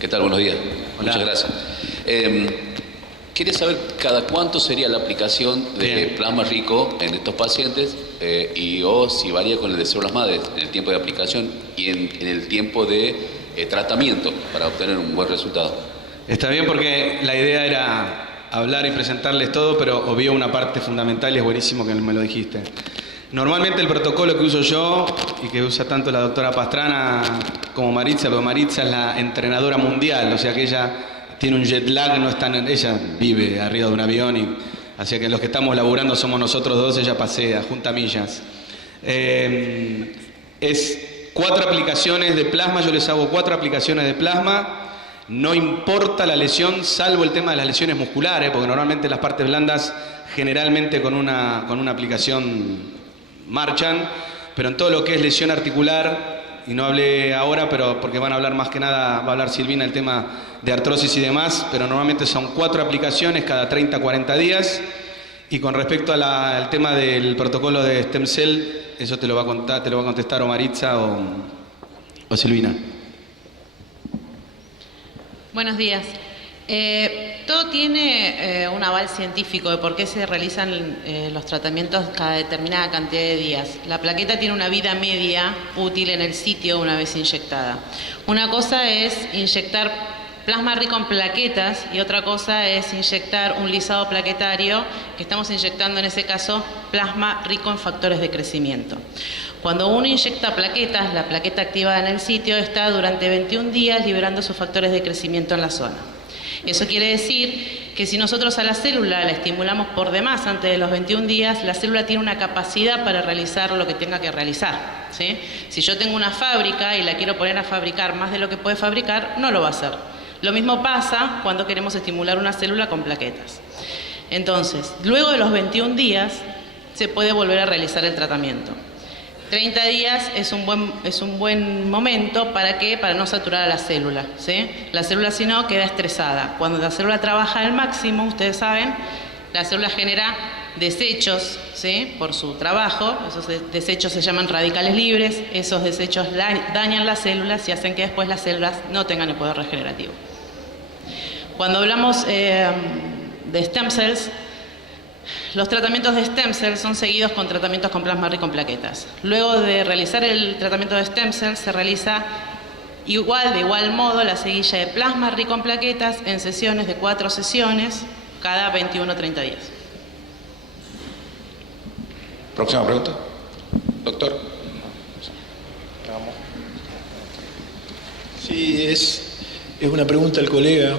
¿Qué tal? Buenos días. Hola. Muchas gracias. Quería saber cada cuánto sería la aplicación de plasma rico en estos pacientes o si varía con el de células madres en el tiempo de aplicación y en el tiempo de tratamiento para obtener un buen resultado. Está bien porque la idea era hablar y presentarles todo, pero obvio una parte fundamental y es buenísimo que me lo dijiste. Normalmente el protocolo que uso yo y que usa tanto la doctora Pastrana como Maritza, porque Maritza es la entrenadora mundial, o sea que ella tiene un jet lag, no está ella vive arriba de un avión, y así que los que estamos laburando somos nosotros dos, ella pasea, junta millas. Es 4 aplicaciones de plasma, yo les hago 4 aplicaciones de plasma. No importa la lesión, salvo el tema de las lesiones musculares, porque normalmente las partes blandas generalmente con una aplicación marchan, pero en todo lo que es lesión articular, y no hablé ahora, pero porque van a hablar más que nada, va a hablar Silvina el tema de artrosis y demás, pero normalmente son 4 aplicaciones cada 30-40 días. Y con respecto al tema del protocolo de stem cell, eso te lo va a contestar o Maritza o Silvina. Buenos días. Todo tiene un aval científico de por qué se realizan los tratamientos cada determinada cantidad de días. La plaqueta tiene una vida media útil en el sitio una vez inyectada. Una cosa es inyectar plasma rico en plaquetas y otra cosa es inyectar un lisado plaquetario, que estamos inyectando en ese caso plasma rico en factores de crecimiento. Cuando uno inyecta plaquetas, la plaqueta activada en el sitio está durante 21 días liberando sus factores de crecimiento en la zona. Eso quiere decir que si nosotros a la célula la estimulamos por demás antes de los 21 días, la célula tiene una capacidad para realizar lo que tenga que realizar, ¿sí? Si yo tengo una fábrica y la quiero poner a fabricar más de lo que puede fabricar, no lo va a hacer. Lo mismo pasa cuando queremos estimular una célula con plaquetas. Entonces, luego de los 21 días se puede volver a realizar el tratamiento. 30 días es un buen momento ¿para qué? Para no saturar a la célula, ¿sí? La célula si no queda estresada. Cuando la célula trabaja al máximo, ustedes saben, la célula genera desechos, ¿sí? Por su trabajo. Esos desechos se llaman radicales libres. Esos desechos dañan las células y hacen que después las células no tengan el poder regenerativo. Cuando hablamos de stem cells, los tratamientos de stem cells son seguidos con tratamientos con plasma rico en plaquetas. Luego de realizar el tratamiento de stem cells se realiza de igual modo la seguilla de plasma rico en plaquetas en sesiones de 4 sesiones cada 21 o 30 días. Próxima pregunta. Doctor. Sí, es una pregunta al colega.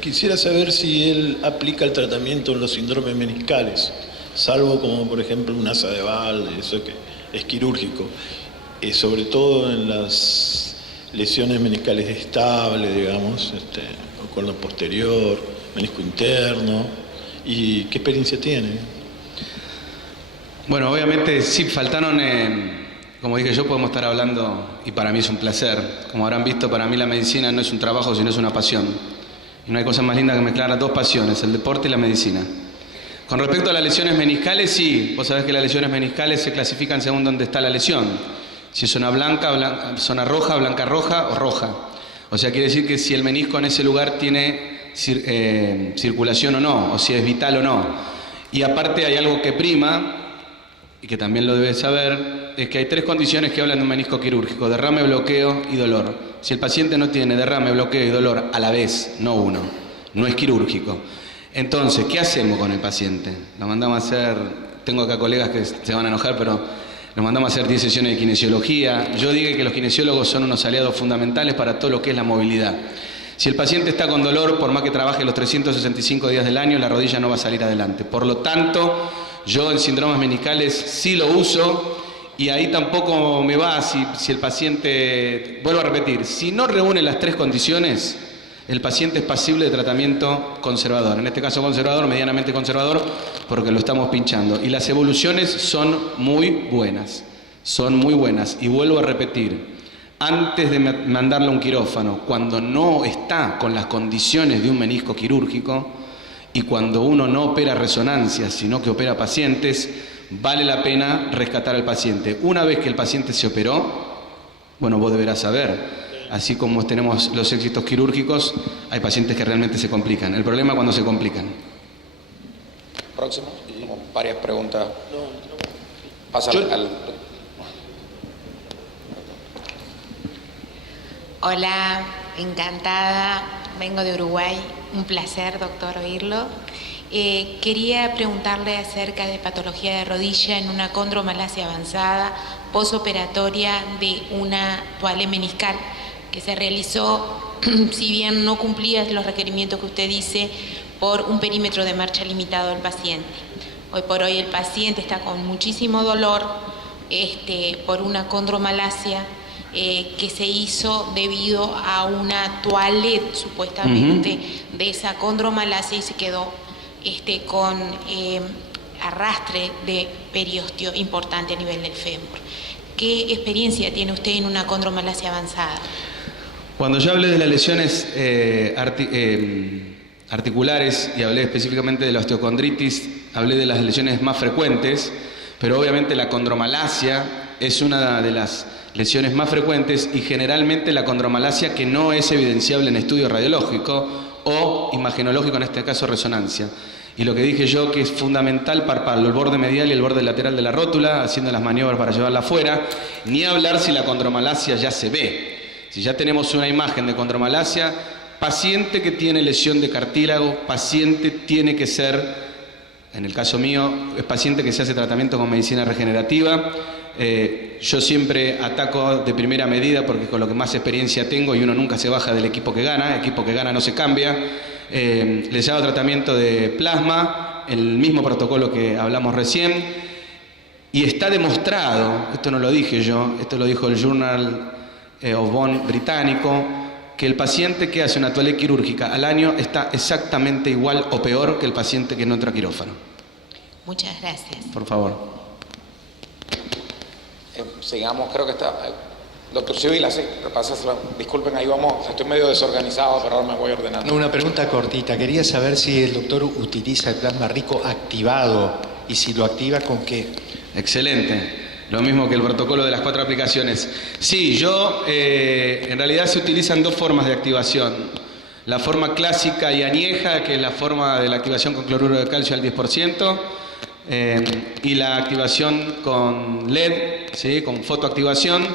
Quisiera saber si él aplica el tratamiento en los síndromes meniscales, salvo como por ejemplo un asa de Valde, eso que es quirúrgico, sobre todo en las lesiones meniscales estables, digamos, con lo posterior, menisco interno, y qué experiencia tiene. Bueno, obviamente sí, faltaron, como dije yo, podemos estar hablando, y para mí es un placer. Como habrán visto, para mí la medicina no es un trabajo, sino es una pasión. Y no hay cosa más linda que mezclar las 2 pasiones, el deporte y la medicina. Con respecto a las lesiones meniscales, sí, vos sabés que las lesiones meniscales se clasifican según dónde está la lesión. Si es zona blanca, zona roja, blanca roja o roja. O sea, quiere decir que si el menisco en ese lugar tiene circulación o no, o si es vital o no. Y aparte hay algo que prima, y que también lo debes saber, es que hay 3 condiciones que hablan de un menisco quirúrgico: derrame, bloqueo y dolor. Si el paciente no tiene derrame, bloqueo y dolor a la vez, no uno, no es quirúrgico. Entonces, ¿qué hacemos con el paciente? Lo mandamos a hacer, tengo acá colegas que se van a enojar, pero lo mandamos a hacer 10 sesiones de kinesiología. Yo digo que los kinesiólogos son unos aliados fundamentales para todo lo que es la movilidad. Si el paciente está con dolor, por más que trabaje los 365 días del año, la rodilla no va a salir adelante. Por lo tanto, yo en síndromes meniscales sí lo uso, y ahí tampoco me va si el paciente, vuelvo a repetir, si no reúne las 3 condiciones, el paciente es pasible de tratamiento conservador. En este caso conservador, medianamente conservador, porque lo estamos pinchando. Y las evoluciones son muy buenas, Y vuelvo a repetir, antes de mandarle a un quirófano, cuando no está con las condiciones de un menisco quirúrgico, y cuando uno no opera resonancias, sino que opera pacientes, vale la pena rescatar al paciente. Una vez que el paciente se operó, bueno, vos deberás saber, así como tenemos los éxitos quirúrgicos, hay pacientes que realmente se complican. El problema es cuando se complican. Próximo. Como varias preguntas. Pasa al... Hola, encantada. Vengo de Uruguay. Un placer, doctor, oírlo. Quería preguntarle acerca de patología de rodilla en una condromalacia avanzada posoperatoria de una toalla meniscal que se realizó, si bien no cumplía los requerimientos que usted dice, por un perímetro de marcha limitado del paciente. Hoy por hoy el paciente está con muchísimo dolor por una condromalacia que se hizo debido a una toilette supuestamente de esa condromalacia y se quedó con arrastre de periósteo importante a nivel del fémur. ¿Qué experiencia tiene usted en una condromalacia avanzada? Cuando yo hablé de las lesiones articulares y hablé específicamente de la osteocondritis, hablé de las lesiones más frecuentes, pero obviamente la condromalacia es una de las lesiones más frecuentes y generalmente la condromalacia que no es evidenciable en estudio radiológico o imagenológico, en este caso resonancia. Y lo que dije yo, que es fundamental palparlo, el borde medial y el borde lateral de la rótula, haciendo las maniobras para llevarla afuera, ni hablar si la condromalacia ya se ve. Si ya tenemos una imagen de condromalacia, paciente que tiene lesión de cartílago, paciente tiene que ser, en el caso mío, es paciente que se hace tratamiento con medicina regenerativa. Yo siempre ataco de primera medida porque con lo que más experiencia tengo y uno nunca se baja del equipo que gana no se cambia. Les hago tratamiento de plasma, el mismo protocolo que hablamos recién, y está demostrado, esto no lo dije yo, esto lo dijo el Journal of Bone británico, que el paciente que hace una toilette quirúrgica al año está exactamente igual o peor que el paciente que no entra a quirófano. Muchas gracias. Por favor. Sigamos, creo que está... Doctor Sibila, sí, disculpen, ahí vamos, estoy medio desorganizado, pero ahora me voy ordenando. No, una pregunta cortita. Quería saber si el doctor utiliza el plasma rico activado y si lo activa con qué. Excelente. Lo mismo que el protocolo de las 4 aplicaciones. Sí, en realidad se utilizan 2 formas de activación. La forma clásica y añeja, que es la forma de la activación con cloruro de calcio al 10%, y la activación con LED, ¿sí? Con fotoactivación,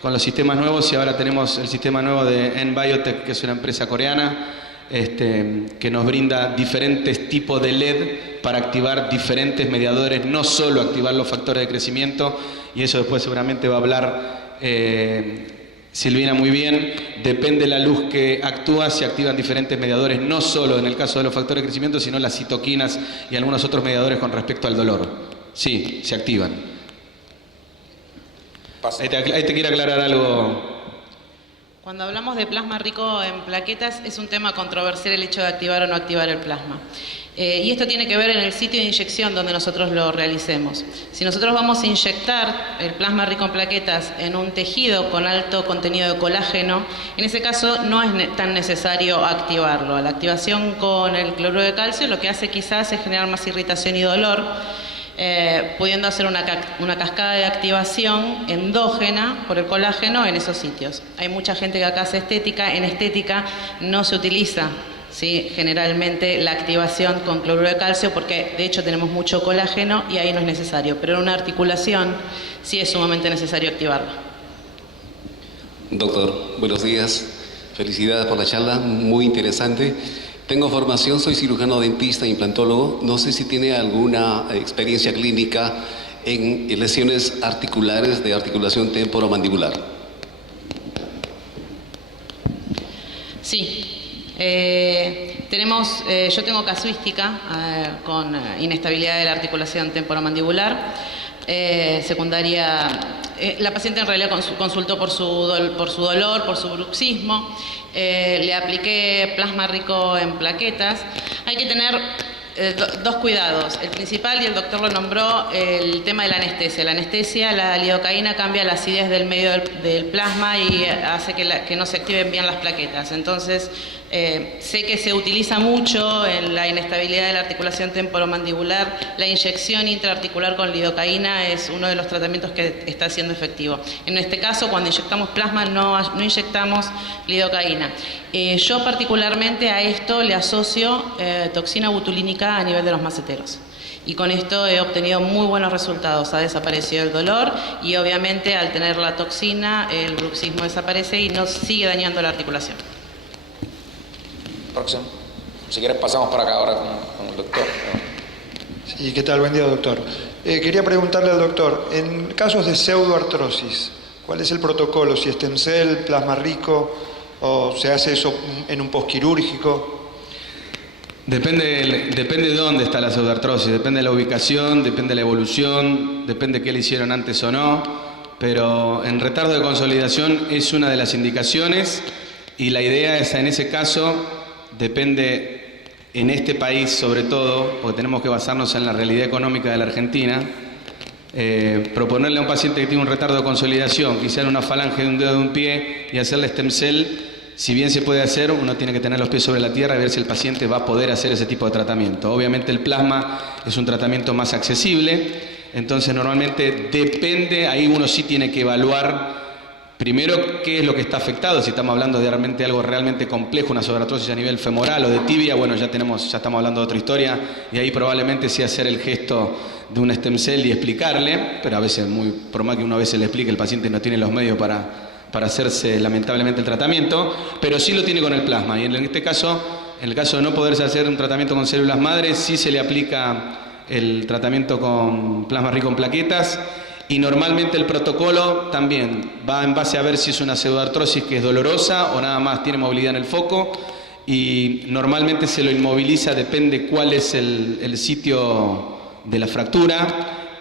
con los sistemas nuevos, y ahora tenemos el sistema nuevo de N-Biotech, que es una empresa coreana, que nos brinda diferentes tipos de LED para activar diferentes mediadores, no solo activar los factores de crecimiento, y eso después seguramente va a hablar Silvina muy bien. Depende de la luz que actúa, se activan diferentes mediadores, no solo en el caso de los factores de crecimiento, sino las citoquinas y algunos otros mediadores con respecto al dolor. Sí, se activan. Ahí te quiero aclarar algo. Cuando hablamos de plasma rico en plaquetas, es un tema controversial el hecho de activar o no activar el plasma. Y esto tiene que ver en el sitio de inyección donde nosotros lo realicemos. Si nosotros vamos a inyectar el plasma rico en plaquetas en un tejido con alto contenido de colágeno, en ese caso no es tan necesario activarlo. La activación con el cloruro de calcio lo que hace quizás es generar más irritación y dolor, pudiendo hacer una cascada de activación endógena por el colágeno en esos sitios. Hay mucha gente que acá hace estética. En estética no se utiliza, ¿sí?, generalmente la activación con cloruro de calcio porque de hecho tenemos mucho colágeno y ahí no es necesario, pero en una articulación sí es sumamente necesario activarla. Doctor, buenos días. Felicidades por la charla, muy interesante. Tengo formación, soy cirujano dentista e implantólogo. No sé si tiene alguna experiencia clínica en lesiones articulares de articulación temporomandibular. Sí. Yo tengo casuística con inestabilidad de la articulación temporomandibular. Secundaria, la paciente en realidad consultó por su dolor, por su bruxismo. Le apliqué plasma rico en plaquetas. Hay que tener Dos cuidados. El principal, y el doctor lo nombró, el tema de la anestesia. La anestesia, la lidocaína cambia la acidez del medio del plasma y hace que no se activen bien las plaquetas. Entonces, sé que se utiliza mucho en la inestabilidad de la articulación temporomandibular. La inyección intraarticular con lidocaína es uno de los tratamientos que está siendo efectivo. En este caso, cuando inyectamos plasma, no inyectamos lidocaína. Yo particularmente a esto le asocio toxina botulínica a nivel de los maceteros. Y con esto he obtenido muy buenos resultados. Ha desaparecido el dolor y obviamente al tener la toxina el bruxismo desaparece y no sigue dañando la articulación. Próximo. Si quieres pasamos para acá ahora con el doctor. Sí, ¿qué tal? Buen día, doctor. Quería preguntarle al doctor, en casos de pseudoartrosis, ¿cuál es el protocolo? Si es stem cell, plasma rico, o se hace eso en un posquirúrgico. Depende de dónde está la pseudoartrosis, depende de la ubicación, depende de la evolución, depende de qué le hicieron antes o no, pero en retardo de consolidación es una de las indicaciones y la idea es, en ese caso, depende en este país sobre todo, porque tenemos que basarnos en la realidad económica de la Argentina, proponerle a un paciente que tiene un retardo de consolidación, quizá en una falange de un dedo de un pie, y hacerle stem cell. Si bien se puede hacer, uno tiene que tener los pies sobre la tierra y ver si el paciente va a poder hacer ese tipo de tratamiento. Obviamente el plasma es un tratamiento más accesible, entonces normalmente depende, ahí uno sí tiene que evaluar primero qué es lo que está afectado. Si estamos hablando de realmente algo realmente complejo, una pseudoartrosis a nivel femoral o de tibia, bueno, ya estamos hablando de otra historia, y ahí probablemente sí hacer el gesto de un stem cell y explicarle, pero a veces, por más que uno a veces le explique, el paciente no tiene los medios para hacerse lamentablemente el tratamiento, pero sí lo tiene con el plasma. Y en este caso, en el caso de no poderse hacer un tratamiento con células madres, sí se le aplica el tratamiento con plasma rico en plaquetas, y normalmente el protocolo también va en base a ver si es una pseudoartrosis que es dolorosa o nada más tiene movilidad en el foco, y normalmente se lo inmoviliza, depende cuál es el sitio de la fractura,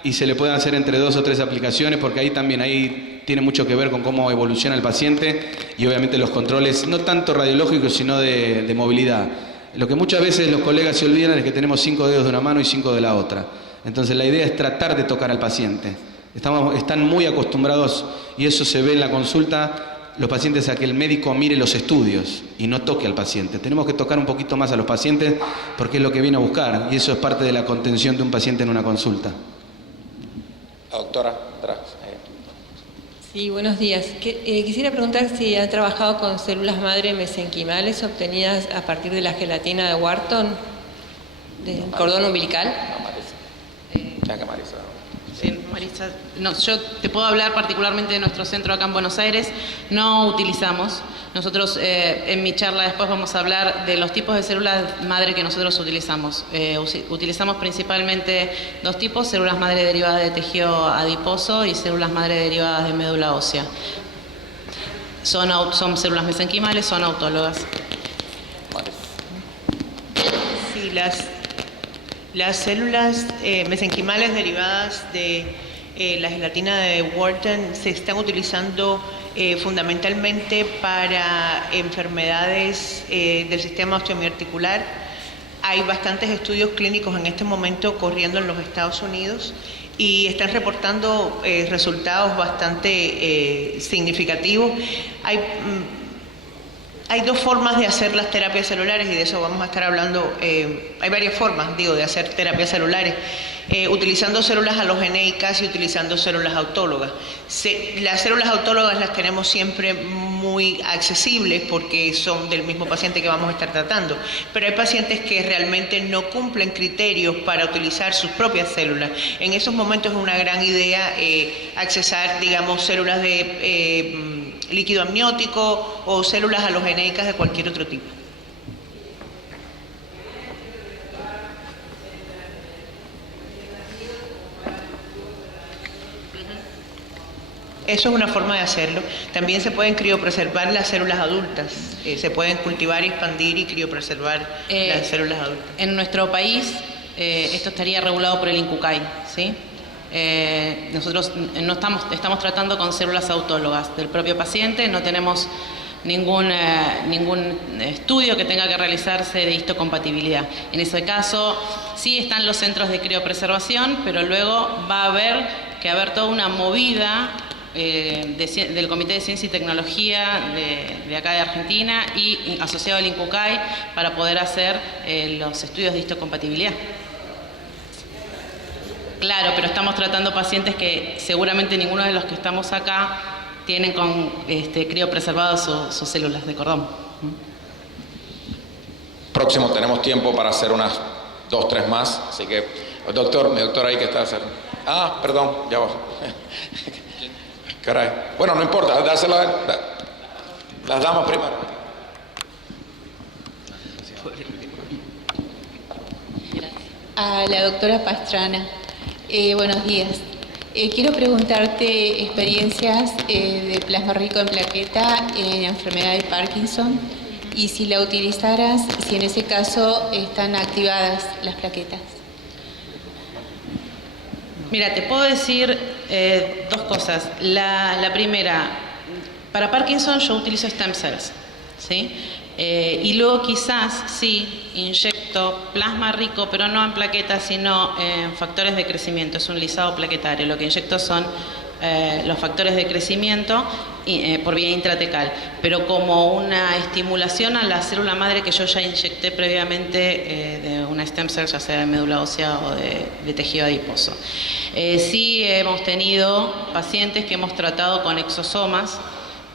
y se le pueden hacer entre 2 o 3 aplicaciones, porque ahí tiene mucho que ver con cómo evoluciona el paciente y obviamente los controles, no tanto radiológicos, sino de movilidad. Lo que muchas veces los colegas se olvidan es que tenemos 5 dedos de una mano y 5 de la otra. Entonces la idea es tratar de tocar al paciente. Están muy acostumbrados, y eso se ve en la consulta, los pacientes, a que el médico mire los estudios y no toque al paciente. Tenemos que tocar un poquito más a los pacientes porque es lo que viene a buscar, y eso es parte de la contención de un paciente en una consulta. La doctora, atrás. Sí, buenos días. Quisiera preguntar si han trabajado con células madre mesenquimales obtenidas a partir de la gelatina de Wharton, del cordón umbilical. No, Marisa. Ya que Marisa. Sí, Marisa. No, yo te puedo hablar particularmente de nuestro centro acá en Buenos Aires. No utilizamos. Nosotros en mi charla después vamos a hablar de los tipos de células madre que nosotros utilizamos. Utilizamos principalmente 2 tipos: células madre derivadas de tejido adiposo y células madre derivadas de médula ósea. Son células mesenquimales, son autólogas. Sí, las células mesenquimales derivadas de la gelatina de Wharton se están utilizando fundamentalmente para enfermedades del sistema osteomiarticular. Hay bastantes estudios clínicos en este momento corriendo en los Estados Unidos y están reportando resultados bastante significativos. Hay 2 formas de hacer las terapias celulares, y de eso vamos a estar hablando. Hay varias formas, de hacer terapias celulares, utilizando células halogeneicas y utilizando células autólogas. Las células autólogas las tenemos siempre muy accesibles porque son del mismo paciente que vamos a estar tratando, pero hay pacientes que realmente no cumplen criterios para utilizar sus propias células. En esos momentos es una gran idea accesar, células de líquido amniótico o células halogeneicas de cualquier otro tipo. Eso es una forma de hacerlo. También se pueden criopreservar las células adultas. Se pueden cultivar, expandir y criopreservar las células adultas. En nuestro país esto estaría regulado por el INCUCAI, ¿sí? Nosotros no estamos tratando con células autólogas del propio paciente, no tenemos ningún estudio que tenga que realizarse de histocompatibilidad. En ese caso, sí están los centros de criopreservación, pero luego va a haber toda una movida del Comité de Ciencia y Tecnología de acá de Argentina y asociado al INCUCAI para poder hacer los estudios de histocompatibilidad. Claro, pero estamos tratando pacientes que seguramente ninguno de los que estamos acá tienen criopreservados sus células de cordón. Próximo tenemos tiempo para hacer unas 2, 3 más, así que, mi doctor ahí que está haciendo. Ah, perdón, ya va. Caray. Bueno, no importa, dásela, las damas primero. A la doctora Pastrana, buenos días. Quiero preguntarte experiencias de plasma rico en plaqueta en enfermedad de Parkinson y si la utilizaras, si en ese caso están activadas las plaquetas. Mira, te puedo decir 2 cosas. La primera, para Parkinson yo utilizo stem cells, ¿sí? Y luego quizás sí inyecto plasma rico, pero no en plaquetas, sino en factores de crecimiento. Es un lisado plaquetario. Lo que inyecto son los factores de crecimiento por vía intratecal, pero como una estimulación a la célula madre que yo ya inyecté previamente de una stem cell, ya sea de médula ósea o de tejido adiposo. Sí hemos tenido pacientes que hemos tratado con exosomas,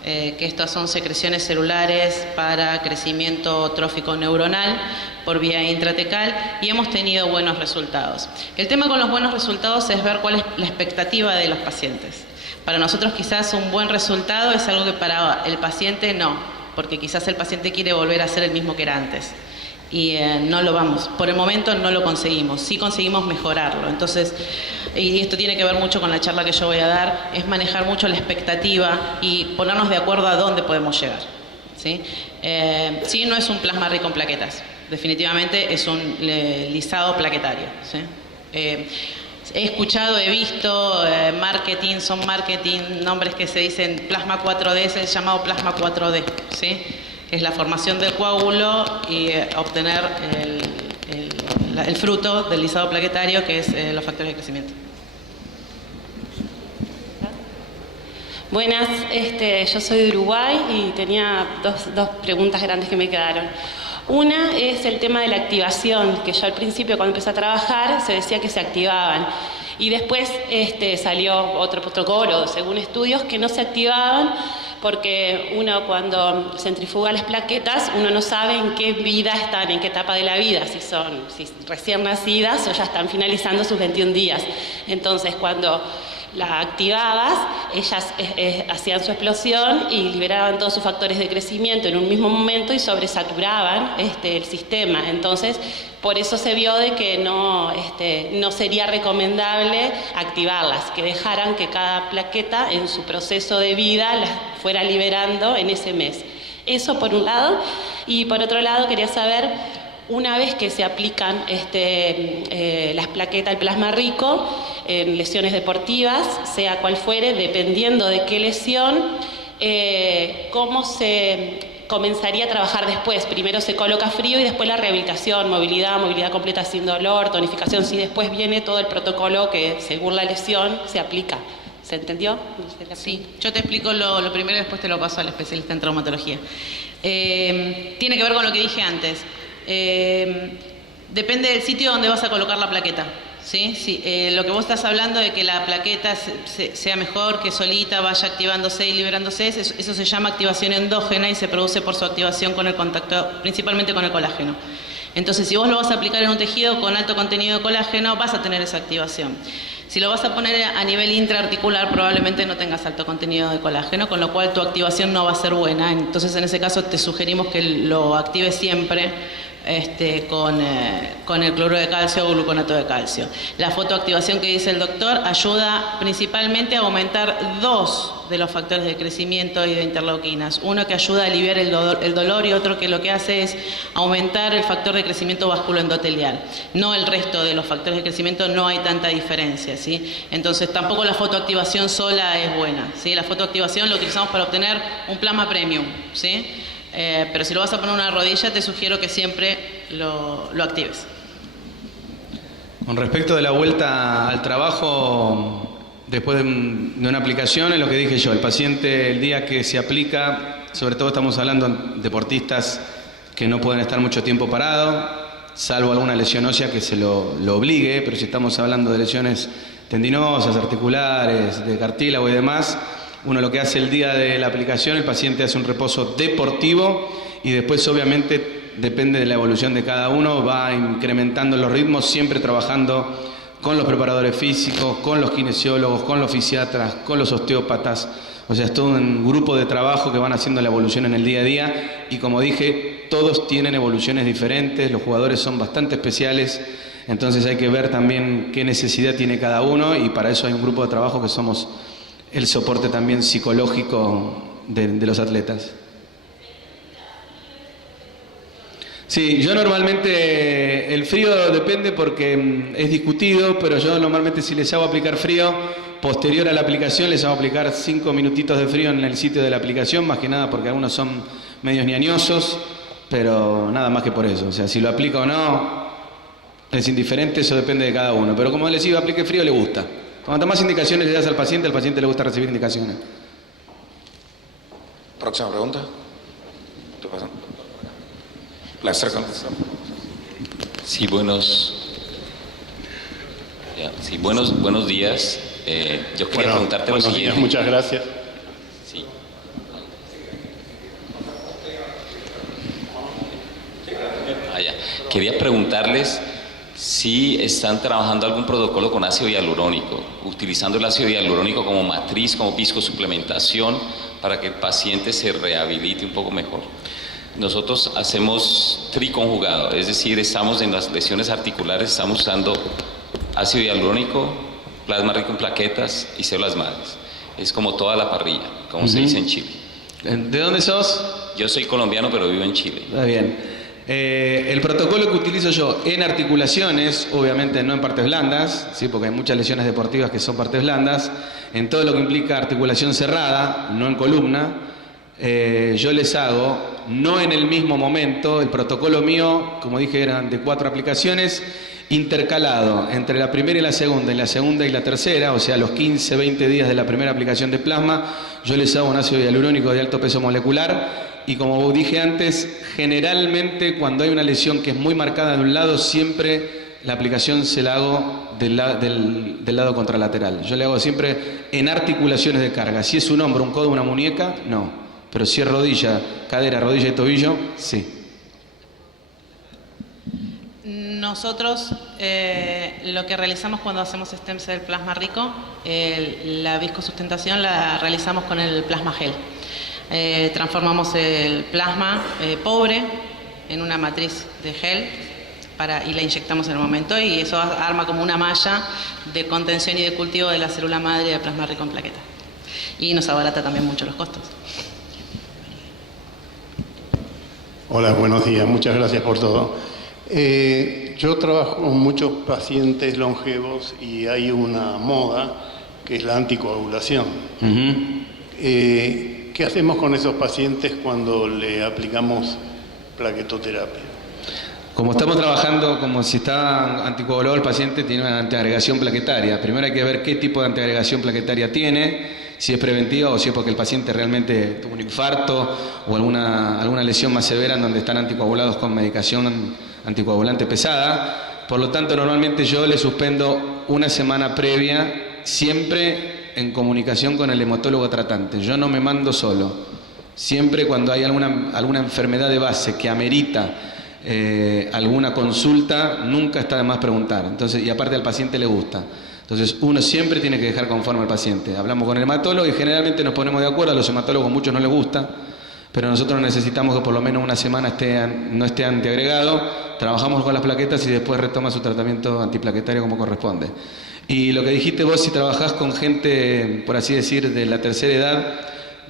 que estas son secreciones celulares para crecimiento trófico neuronal por vía intratecal y hemos tenido buenos resultados. El tema con los buenos resultados es ver cuál es la expectativa de los pacientes. Para nosotros quizás un buen resultado es algo que para el paciente no, porque quizás el paciente quiere volver a ser el mismo que era antes. Y no lo vamos, por el momento no lo conseguimos, sí conseguimos mejorarlo. Entonces, y esto tiene que ver mucho con la charla que yo voy a dar, es manejar mucho la expectativa y ponernos de acuerdo a dónde podemos llegar, ¿sí? Sí, no es un plasma rico en plaquetas, definitivamente es un lisado plaquetario, ¿sí? He escuchado, he visto son marketing, nombres que se dicen plasma 4D, es el llamado plasma 4D, ¿sí? Es la formación del coágulo y obtener el fruto del lisado plaquetario, que es los factores de crecimiento. Buenas, yo soy de Uruguay y tenía dos preguntas grandes que me quedaron. Una es el tema de la activación, que yo al principio cuando empecé a trabajar se decía que se activaban. Y después salió otro protocolo, según estudios, que no se activaban porque uno cuando centrifuga las plaquetas, uno no sabe en qué vida están, en qué etapa de la vida, si recién nacidas o ya están finalizando sus 21 días. Entonces, cuando la activabas, ellas hacían su explosión y liberaban todos sus factores de crecimiento en un mismo momento y sobresaturaban el sistema. Entonces, por eso se vio de que no sería recomendable activarlas, que dejaran que cada plaqueta en su proceso de vida las fuera liberando en ese mes. Eso por un lado. Y por otro lado quería saber, una vez que se aplican las plaquetas, el plasma rico, en lesiones deportivas, sea cual fuere, dependiendo de qué lesión, cómo se comenzaría a trabajar después. Primero se coloca frío y después la rehabilitación, movilidad completa sin dolor, tonificación, si después viene todo el protocolo que según la lesión se aplica. ¿Se entendió? Sí, yo te explico lo primero y después te lo paso al especialista en traumatología. Tiene que ver con lo que dije antes. Depende del sitio donde vas a colocar la plaqueta. ¿Sí? Sí, lo que vos estás hablando de que la plaqueta sea mejor, que solita vaya activándose y liberándose, eso se llama activación endógena y se produce por su activación con el contacto, principalmente con el colágeno. Entonces, si vos lo vas a aplicar en un tejido con alto contenido de colágeno, vas a tener esa activación. Si lo vas a poner a nivel intraarticular, probablemente no tengas alto contenido de colágeno, con lo cual tu activación no va a ser buena. Entonces, en ese caso, te sugerimos que lo actives siempre con el cloruro de calcio o gluconato de calcio. La fotoactivación que dice el doctor ayuda principalmente a aumentar dos de los factores de crecimiento y de interleuquinas. Uno que ayuda a aliviar el dolor y otro que lo que hace es aumentar el factor de crecimiento vasculoendotelial. No el resto de los factores de crecimiento, no hay tanta diferencia, ¿sí? Entonces tampoco la fotoactivación sola es buena, ¿sí? La fotoactivación la utilizamos para obtener un plasma premium, ¿sí? Pero si lo vas a poner una rodilla, te sugiero que siempre lo actives. Con respecto de la vuelta al trabajo, después de una aplicación, es lo que dije yo, el paciente el día que se aplica, sobre todo estamos hablando de deportistas que no pueden estar mucho tiempo parados, salvo alguna lesión ósea que se lo obligue, pero si estamos hablando de lesiones tendinosas, articulares, de cartílago y demás, uno lo que hace el día de la aplicación, el paciente hace un reposo deportivo y después obviamente depende de la evolución de cada uno, va incrementando los ritmos, siempre trabajando con los preparadores físicos, con los kinesiólogos, con los fisiatras, con los osteópatas. O sea, es todo un grupo de trabajo que van haciendo la evolución en el día a día y como dije, todos tienen evoluciones diferentes, los jugadores son bastante especiales, entonces hay que ver también qué necesidad tiene cada uno y para eso hay un grupo de trabajo que somos el soporte también psicológico de los atletas. Sí, yo normalmente el frío depende porque es discutido, pero yo normalmente si les hago aplicar frío, posterior a la aplicación les hago aplicar 5 minutitos de frío en el sitio de la aplicación, más que nada porque algunos son medios ñañosos, pero nada más que por eso. O sea, si lo aplico o no, es indiferente, eso depende de cada uno. Pero como les digo, aplique frío, le gusta. Cuanto más indicaciones le das al paciente le gusta recibir indicaciones. Próxima pregunta. ¿Qué pasa? Placer con Sí, buenos días. Yo quería preguntarte lo siguiente. Días, muchas gracias. Sí. Quería preguntarles si están trabajando algún protocolo con ácido hialurónico, utilizando el ácido hialurónico como matriz, como viscosuplementación, para que el paciente se rehabilite un poco mejor. Nosotros hacemos triconjugado, es decir, estamos en las lesiones articulares, estamos usando ácido hialurónico, plasma rico en plaquetas y células madres. Es como toda la parrilla, como se dice en Chile. ¿De dónde sos? Yo soy colombiano, pero vivo en Chile. Está bien. El protocolo que utilizo yo en articulaciones, obviamente no en partes blandas, ¿sí? Porque hay muchas lesiones deportivas que son partes blandas, en todo lo que implica articulación cerrada, no en columna, yo les hago, no en el mismo momento, el protocolo mío, como dije, eran de 4 aplicaciones, intercalado entre la primera y la segunda y la tercera, o sea, los 15, 20 días de la primera aplicación de plasma, yo les hago un ácido hialurónico de alto peso molecular. Y como dije antes, generalmente cuando hay una lesión que es muy marcada de un lado, siempre la aplicación se la hago del lado contralateral. Yo le hago siempre en articulaciones de carga. Si es un hombro, un codo, una muñeca, no. Pero si es rodilla, cadera, rodilla y tobillo, sí. Nosotros lo que realizamos cuando hacemos stem cell plasma rico, la viscosustentación la realizamos con el plasma gel. Transformamos el plasma pobre en una matriz de gel y la inyectamos en el momento y eso arma como una malla de contención y de cultivo de la célula madre de plasma rico en plaqueta. Y nos abarata también mucho los costos. Hola, buenos días. Muchas gracias por todo. Yo trabajo con muchos pacientes longevos y hay una moda que es la anticoagulación. ¿Qué hacemos con esos pacientes cuando le aplicamos plaquetoterapia? Como estamos trabajando, como si está anticoagulado el paciente, tiene una antiagregación plaquetaria. Primero hay que ver qué tipo de antiagregación plaquetaria tiene, si es preventiva o si es porque el paciente realmente tuvo un infarto o alguna lesión más severa en donde están anticoagulados con medicación anticoagulante pesada. Por lo tanto, normalmente yo le suspendo una semana previa, siempre en comunicación con el hematólogo tratante. Yo no me mando solo. Siempre cuando hay alguna enfermedad de base que amerita alguna consulta, nunca está de más preguntar. Entonces, y aparte al paciente le gusta. Entonces uno siempre tiene que dejar conforme al paciente. Hablamos con el hematólogo y generalmente nos ponemos de acuerdo. A los hematólogos muchos no les gusta, pero nosotros necesitamos que por lo menos una semana no esté antiagregado, trabajamos con las plaquetas y después retoma su tratamiento antiplaquetario como corresponde. Y lo que dijiste vos, si trabajás con gente, por así decir, de la tercera edad,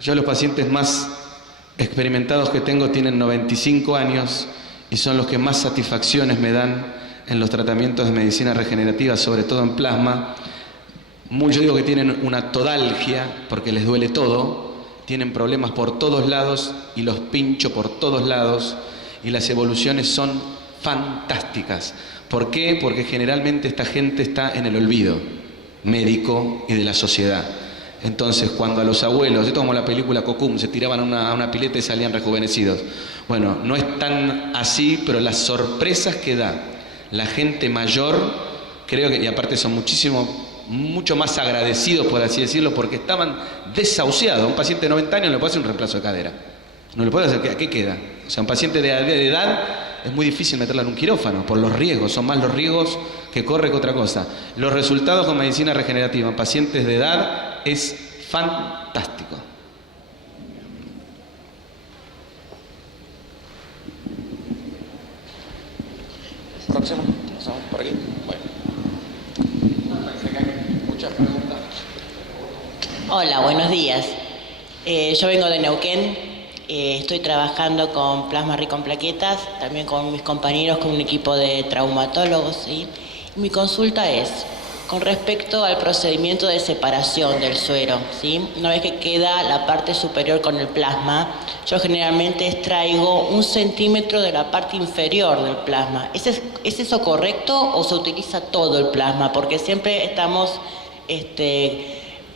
yo los pacientes más experimentados que tengo tienen 95 años y son los que más satisfacciones me dan en los tratamientos de medicina regenerativa, sobre todo en plasma. Yo digo que tienen una todalgia porque les duele todo, tienen problemas por todos lados y los pincho por todos lados y las evoluciones son fantásticas. ¿Por qué? Porque generalmente esta gente está en el olvido médico y de la sociedad. Entonces, cuando a los abuelos, esto como la película Cocum, se tiraban a una pileta y salían rejuvenecidos. Bueno, no es tan así, pero las sorpresas que da la gente mayor, creo que, y aparte son mucho más agradecidos, por así decirlo, porque estaban desahuciados. Un paciente de 90 años no le puede hacer un reemplazo de cadera. No le puede hacer, ¿a qué queda? O sea, un paciente de edad es muy difícil meterlo en un quirófano por los riesgos, son más los riesgos que corre que otra cosa. Los resultados con medicina regenerativa en pacientes de edad es fantástico. Próximo, pasamos por aquí. Bueno. Muchas preguntas. Hola, buenos días. Yo vengo de Neuquén. Estoy trabajando con plasma rico en plaquetas, también con mis compañeros, con un equipo de traumatólogos, ¿sí? Mi consulta es con respecto al procedimiento de separación del suero, ¿sí? Una vez que queda la parte superior con el plasma, yo generalmente extraigo 1 centímetro de la parte inferior del plasma. ¿Es eso correcto o se utiliza todo el plasma? Porque siempre estamos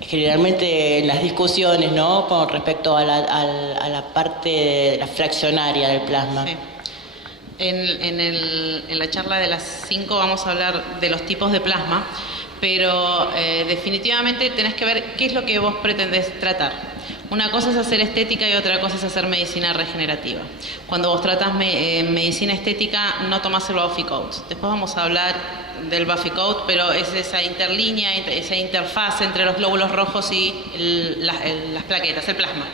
generalmente en las discusiones, ¿no?, con respecto a la parte de la fraccionaria del plasma. Sí. En la charla de las 5 vamos a hablar de los tipos de plasma, pero definitivamente tenés que ver qué es lo que vos pretendés tratar. Una cosa es hacer estética y otra cosa es hacer medicina regenerativa. Cuando vos tratás medicina estética no tomás el Buffy Coat. Después vamos a hablar del Buffy Coat, pero es esa interlínea, esa interfaz entre los glóbulos rojos y las plaquetas, el plasma.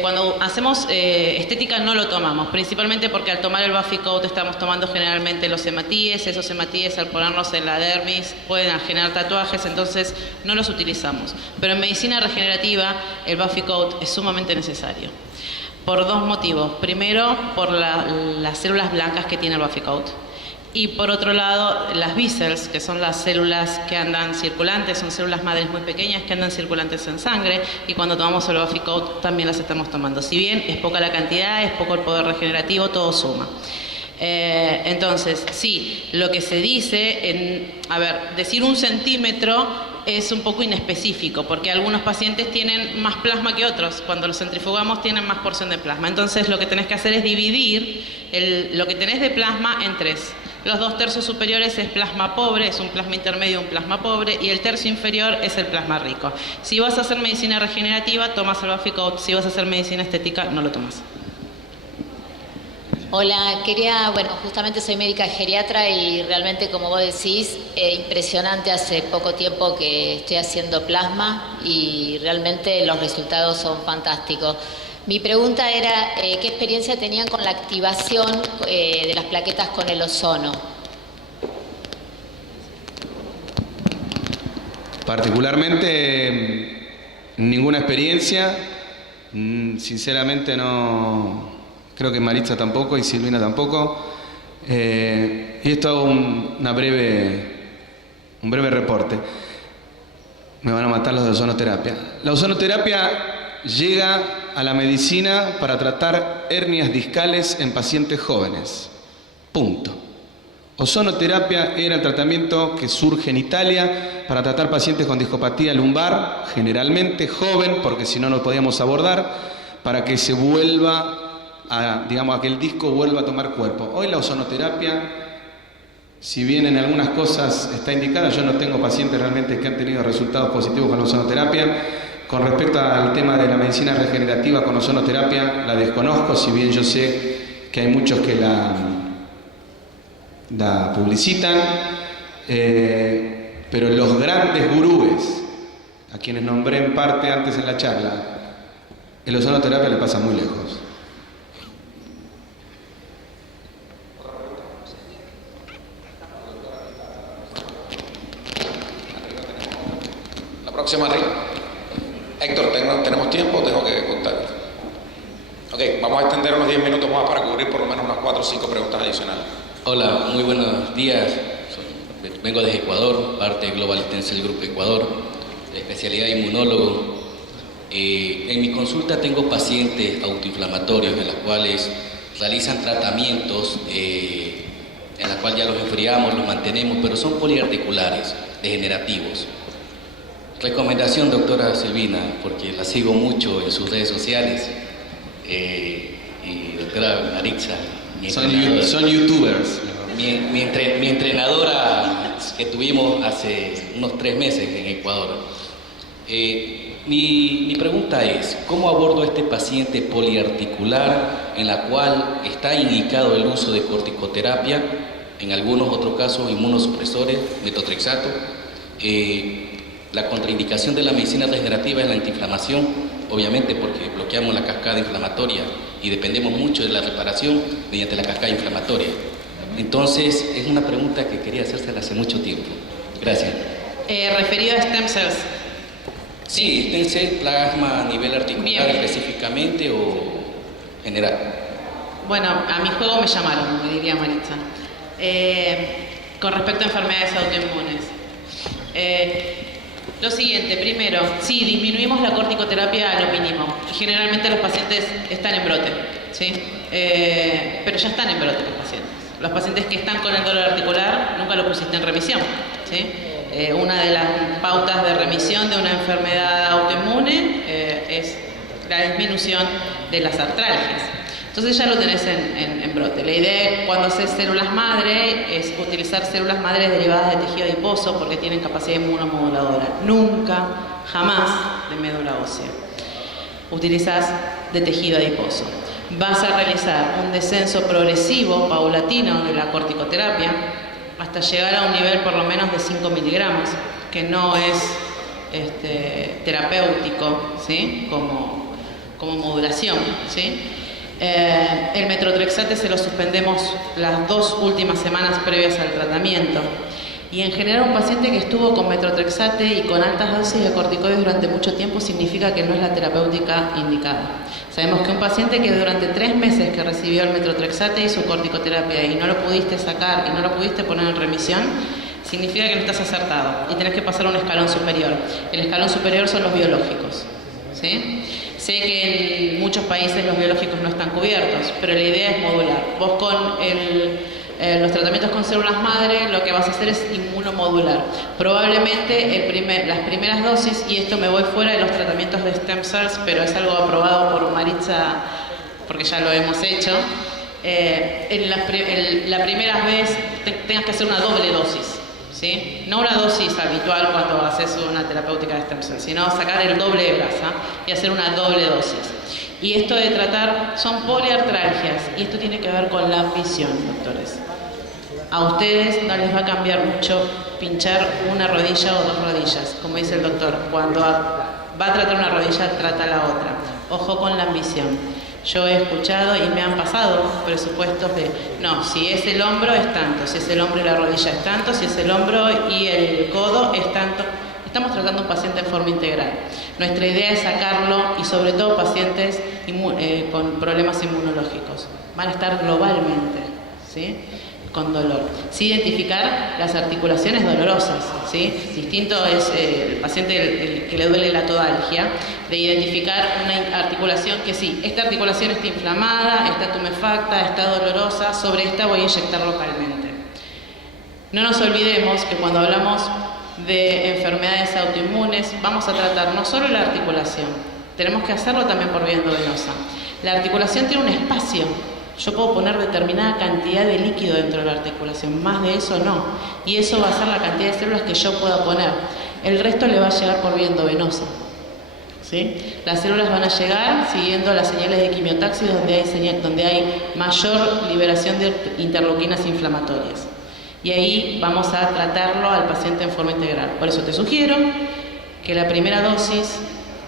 Cuando hacemos estética no lo tomamos, principalmente porque al tomar el Buffy Coat estamos tomando generalmente los hematíes, esos hematíes al ponernos en la dermis pueden generar tatuajes, entonces no los utilizamos. Pero en medicina regenerativa el Buffy Coat es sumamente necesario, por 2 motivos. Primero, por las células blancas que tiene el Buffy Coat. Y por otro lado, las B-cells, que son las células que andan circulantes, son células madres muy pequeñas que andan circulantes en sangre, y cuando tomamos el Buffy Coat también las estamos tomando. Si bien es poca la cantidad, es poco el poder regenerativo, todo suma. Entonces, sí, lo que se dice, decir 1 centímetro es un poco inespecífico, porque algunos pacientes tienen más plasma que otros. Cuando los centrifugamos tienen más porción de plasma. Entonces lo que tenés que hacer es dividir lo que tenés de plasma en 3. Los 2 tercios superiores es plasma pobre, es un plasma intermedio, un plasma pobre, y el tercio inferior es el plasma rico. Si vas a hacer medicina regenerativa, tomas el Buffy Coat. Si vas a hacer medicina estética, no lo tomas. Hola, justamente soy médica geriatra y realmente, como vos decís, impresionante. Hace poco tiempo que estoy haciendo plasma y realmente los resultados son fantásticos. Mi pregunta era, ¿qué experiencia tenían con la activación de las plaquetas con el ozono? Particularmente, ninguna experiencia. Sinceramente no, creo que Maritza tampoco y Silvina tampoco. Y esto hago un breve reporte. Me van a matar los de ozonoterapia. La ozonoterapia llega a la medicina para tratar hernias discales en pacientes jóvenes. Punto. Ozonoterapia era el tratamiento que surge en Italia para tratar pacientes con discopatía lumbar, generalmente joven, porque si no, no podíamos abordar, para que se vuelva a que el disco vuelva a tomar cuerpo. Hoy la ozonoterapia, si bien en algunas cosas está indicada, yo no tengo pacientes realmente que han tenido resultados positivos con la ozonoterapia. Con respecto al tema de la medicina regenerativa con ozonoterapia, la desconozco, si bien yo sé que hay muchos que la publicitan, pero los grandes gurúes, a quienes nombré en parte antes en la charla, El ozonoterapia le pasa muy lejos. La próxima, Rick. Héctor, ¿tenemos tiempo o tengo que contar? Ok, vamos a extender unos 10 minutos más para cubrir por lo menos unas 4 o 5 preguntas adicionales. Hola, muy buenos días. Vengo desde Ecuador, parte de Global Stencil Group Ecuador, de especialidad inmunólogo. En mi consulta tengo pacientes autoinflamatorios en los cuales realizan tratamientos en los cuales ya los enfriamos, los mantenemos, pero son poliarticulares, degenerativos. Recomendación, doctora Silvina, porque la sigo mucho en sus redes sociales, y doctora Marixa, son youtubers. Mi entrenadora que tuvimos hace unos 3 meses en Ecuador. Mi pregunta es, ¿cómo abordo a este paciente poliarticular en la cual está indicado el uso de corticoterapia, en algunos otros casos inmunosupresores, metotrexato? La contraindicación de la medicina regenerativa es la antiinflamación, obviamente porque bloqueamos la cascada inflamatoria y dependemos mucho de la reparación mediante la cascada inflamatoria. Entonces, es una pregunta que quería hacérsela hace mucho tiempo. Gracias. Referido a stem cells. Sí, stem cell, plasma a nivel articular específicamente o general. Bueno, a mi juego me llamaron, me diría Maritza. Con respecto a enfermedades autoinmunes. Lo siguiente, primero, sí, disminuimos la corticoterapia a lo mínimo. Generalmente los pacientes están en brote, ¿sí? Pero ya están en brote los pacientes. Los pacientes que están con el dolor articular nunca lo pusiste en remisión, ¿sí? Una de las pautas de remisión de una enfermedad autoinmune es la disminución de las artralgias. Entonces ya lo tenés en brote. La idea cuando haces células madre es utilizar células madres derivadas de tejido adiposo porque tienen capacidad inmunomoduladora. Nunca, jamás de médula ósea. Utilizás de tejido adiposo. Vas a realizar un descenso progresivo, paulatino de la corticoterapia hasta llegar a un nivel por lo menos de 5 miligramos, que no es terapéutico, ¿sí? como modulación, ¿sí? El metotrexate se lo suspendemos las 2 últimas semanas previas al tratamiento. Y en general un paciente que estuvo con metotrexate y con altas dosis de corticoides durante mucho tiempo significa que no es la terapéutica indicada. Sabemos que un paciente que durante 3 meses que recibió el metotrexate y su corticoterapia y no lo pudiste sacar y no lo pudiste poner en remisión, significa que no estás acertado y tenés que pasar a un escalón superior. El escalón superior son los biológicos, ¿sí? Sé que en muchos países los biológicos no están cubiertos, pero la idea es modular. Vos con los tratamientos con células madre lo que vas a hacer es inmunomodular. Probablemente las primeras dosis, y esto me voy fuera de los tratamientos de stem cells, pero es algo aprobado por Maritza porque ya lo hemos hecho, la primera vez tengas que hacer una doble dosis. ¿Sí? No una dosis habitual cuando haces una terapéutica de stem cell, sino sacar el doble de grasa y hacer una doble dosis. Y esto de tratar son poliartralgias y esto tiene que ver con la visión, doctores. A ustedes no les va a cambiar mucho pinchar una rodilla o 2 rodillas, como dice el doctor. Cuando va a tratar una rodilla, trata la otra. Ojo con la ambición. Yo he escuchado y me han pasado presupuestos de, no, si es el hombro es tanto, si es el hombro y la rodilla es tanto, si es el hombro y el codo es tanto. Estamos tratando a un paciente en forma integral. Nuestra idea es sacarlo y sobre todo pacientes con problemas inmunológicos. Van a estar globalmente, ¿sí? Con dolor. Sí, identificar las articulaciones dolorosas, ¿sí? Distinto es el paciente el que le duele la todalgia, de identificar una articulación que sí, esta articulación está inflamada, está tumefacta, está dolorosa, sobre esta voy a inyectar localmente. No nos olvidemos que cuando hablamos de enfermedades autoinmunes vamos a tratar no solo la articulación, tenemos que hacerlo también por vía endovenosa. La articulación tiene un espacio. Yo puedo poner determinada cantidad de líquido dentro de la articulación, más de eso no. Y eso va a ser la cantidad de células que yo pueda poner. El resto le va a llegar por vía endovenosa, ¿sí? Las células van a llegar siguiendo las señales de quimiotaxis donde hay mayor liberación de interleuquinas inflamatorias. Y ahí vamos a tratarlo al paciente en forma integral. Por eso te sugiero que la primera dosis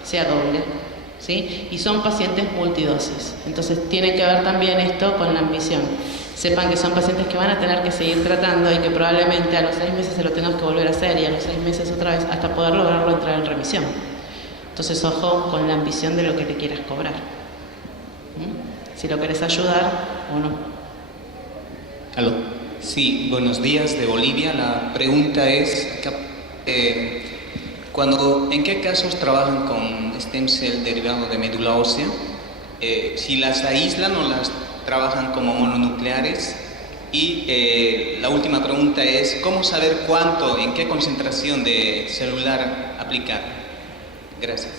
sea doble. ¿sí? Y son pacientes multidosis. Entonces tiene que ver también esto con la ambición. Sepan que son pacientes que van a tener que seguir tratando y que probablemente a los 6 meses se lo tengas que volver a hacer y a los 6 meses otra vez hasta poder lograrlo entrar en remisión. Entonces ojo con la ambición de lo que le quieras cobrar. Si lo querés ayudar o no. ¿Aló? Sí, buenos días de Bolivia. La pregunta es, ¿en qué casos trabajan con stem cell derivado de médula ósea? Si las aíslan o las trabajan como mononucleares. Y la última pregunta es, ¿cómo saber cuánto, en qué concentración de celular aplicar? Gracias.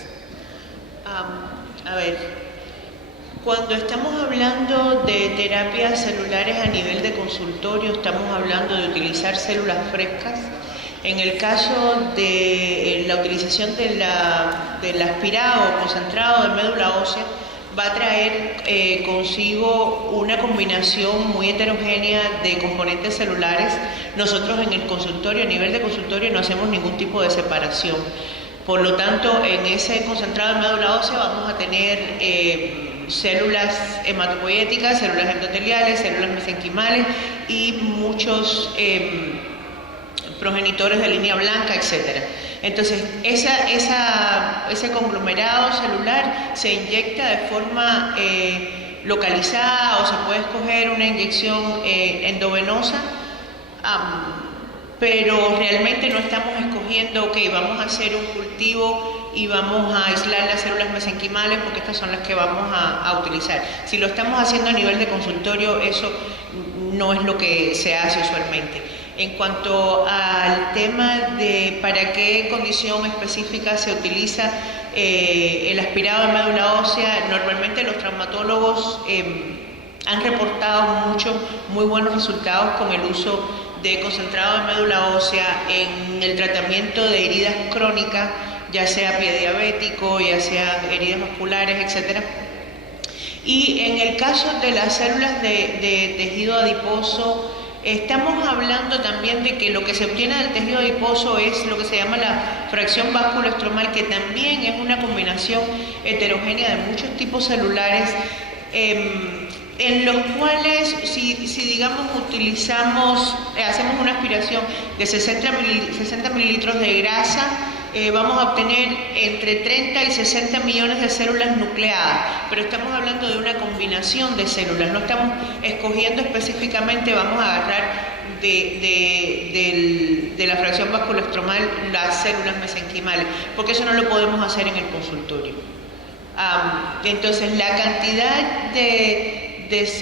A ver, cuando estamos hablando de terapias celulares a nivel de consultorio, estamos hablando de utilizar células frescas. En el caso de la utilización del aspirado o concentrado de médula ósea, va a traer consigo una combinación muy heterogénea de componentes celulares. Nosotros en el consultorio, a nivel de consultorio, no hacemos ningún tipo de separación. Por lo tanto, en ese concentrado de médula ósea vamos a tener células hematopoyéticas, células endoteliales, células mesenquimales y muchos progenitores de línea blanca, etc. Entonces, ese conglomerado celular se inyecta de forma localizada o se puede escoger una inyección endovenosa, pero realmente no estamos escogiendo, ok, vamos a hacer un cultivo y vamos a aislar las células mesenquimales porque estas son las que vamos a utilizar. Si lo estamos haciendo a nivel de consultorio, eso no es lo que se hace usualmente. En cuanto al tema de para qué condición específica se utiliza el aspirado de médula ósea, normalmente los traumatólogos han reportado muy buenos resultados con el uso de concentrado de médula ósea en el tratamiento de heridas crónicas, ya sea pie diabético, ya sea heridas vasculares, etc. Y en el caso de las células de tejido adiposo, estamos hablando también de que lo que se obtiene del tejido adiposo es lo que se llama la fracción vasculoestromal, que también es una combinación heterogénea de muchos tipos celulares, en los cuales si digamos hacemos una aspiración de 60 mililitros de grasa, vamos a obtener entre 30 y 60 millones de células nucleadas, pero estamos hablando de una combinación de células, no estamos escogiendo específicamente, vamos a agarrar de la fracción vasculoestromal las células mesenquimales, porque eso no lo podemos hacer en el consultorio. Entonces, la cantidad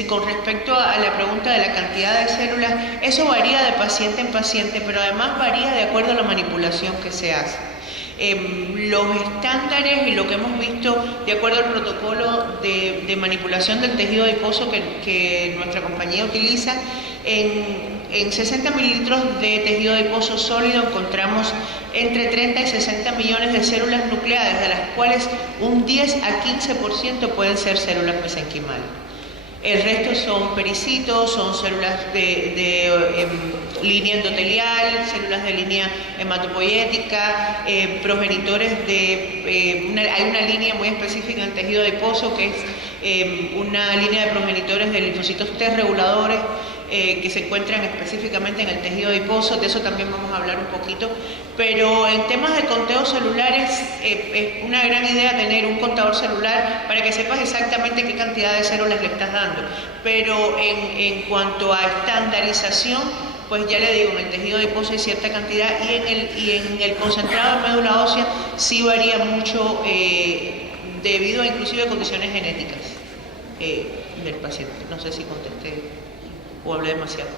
con respecto a la pregunta de la cantidad de células, eso varía de paciente en paciente, pero además varía de acuerdo a la manipulación que se hace. Los estándares y lo que hemos visto de acuerdo al protocolo de manipulación del tejido adiposo que nuestra compañía utiliza, en 60 mililitros de tejido adiposo sólido encontramos entre 30 y 60 millones de células nucleadas, de las cuales un 10 a 15% pueden ser células mesenquimales. El resto son pericitos, son células de línea endotelial, células de línea hematopoyética, progenitores hay una línea muy específica en el tejido adiposo que es una línea de progenitores de linfocitos T reguladores que se encuentran específicamente en el tejido adiposo, de eso también vamos a hablar un poquito, pero en temas de conteo celulares es una gran idea tener un contador celular para que sepas exactamente qué cantidad de células le estás dando, pero en cuanto a estandarización, pues ya le digo, en el tejido adiposo hay cierta cantidad y en el concentrado de médula ósea sí varía mucho debido a inclusive condiciones genéticas del paciente. No sé si contesté o hablé demasiado.